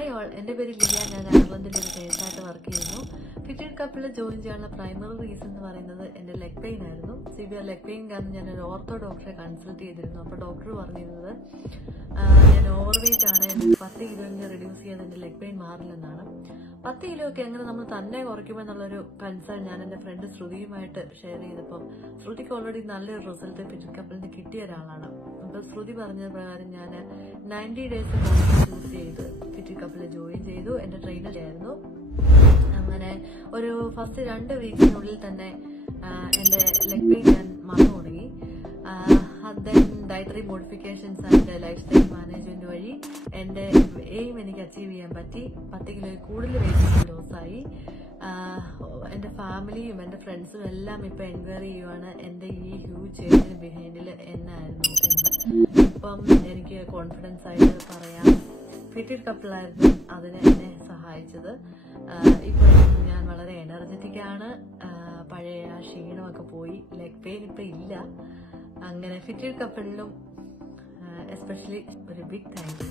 Hi all, എൻ്റെ പേര് ലിയ. ഞാൻ അയർലൻഡിൽ ഒരു നേഴ്സായിട്ട് വർക്ക് ചെയ്യുന്നു. ഫിറ്റഡ് കപ്പിൽ ജോയിൻ ചെയ്യാനുള്ള പ്രൈമറി റീസൺ എന്ന് പറയുന്നത് എൻ്റെ ലെഗ് പെയിൻ ആയിരുന്നു. സിവിയർ ലെഗ് പെയിൻ കാരണം ഞാൻ ഒരു ഓർത്തോ ഡോക്ടറെ കൺസൾട്ട് ചെയ്തിരുന്നു. അപ്പോൾ ഡോക്ടർ പറഞ്ഞിരുന്നത് ഞാൻ ഓവർ വെയിറ്റ് ആണ്, 10 കിലോ റെഡ്യൂസ് ചെയ്യാൻ എൻ്റെ ലെഗ് പെയിൻ മാറില്ലെന്നാണ്. 10 കിലോ ഒക്കെ എങ്ങനെ നമ്മൾ തന്നെ കുറയ്ക്കുമെന്നുള്ളൊരു കൺസേൺ ഞാൻ എൻ്റെ ഫ്രണ്ട് ശ്രുതിയുമായിട്ട് ഷെയർ ചെയ്തപ്പോൾ ശ്രുതിക്ക് ഓൾറെഡി നല്ലൊരു റിസൾട്ട് ഫിറ്റഡ് കപ്പിൽ നിന്ന് കിട്ടിയ ഒരാളാണ്. അപ്പോൾ ശ്രുതി പറഞ്ഞത് പ്രകാരം ഞാൻ 90 ഡേയ്സ് ചൂസ് ചെയ്ത് ഫിറ്റഡ് കപ്പിൽ ജോയിൻ ചെയ്തു. എൻ്റെ ട്രെയിനർ ആയിരുന്നു. അങ്ങനെ ഒരു ഫസ്റ്റ് 2 വീക്സിനുള്ളിൽ തന്നെ എൻ്റെ ലെഗ് പെയിൻ ഞാൻ മറന്നു തുടങ്ങി. Then dietary modifications and life style management വഴി എൻ്റെ എയിം എനിക്ക് അച്ചീവ് ചെയ്യാൻ പറ്റി. 10 കിലോ കൂടുതൽ വെയിറ്റ് ലോസായി. എൻ്റെ ഫാമിലിയും എൻ്റെ ഫ്രണ്ട്സും എല്ലാം ഇപ്പം എൻക്വയറി ചെയ്യുവാണ് എൻ്റെ ഈ ഹ്യൂജ് ചേഞ്ചിന് ബിഹൈൻഡിൽ എന്നായിരുന്നു എന്ന്. ഇപ്പം എനിക്ക് കോൺഫിഡൻസ് ആയിട്ട് പറയാം, ഫിറ്റഡ് കപ്പിളായിരുന്നു അതിന് എന്നെ സഹായിച്ചത്. ഇപ്പം ഞാൻ വളരെ എനർജറ്റിക് ആണ്. പഴയ ക്ഷീണമൊക്കെ പോയി, ലെഗ് പെയിൻ ഇപ്പം ഇല്ല. അങ്ങനെ ഫിറ്റഡ് കപ്പിളിലും എസ്പെഷ്യലി ഒരു ബിഗ് താങ്ക് യു.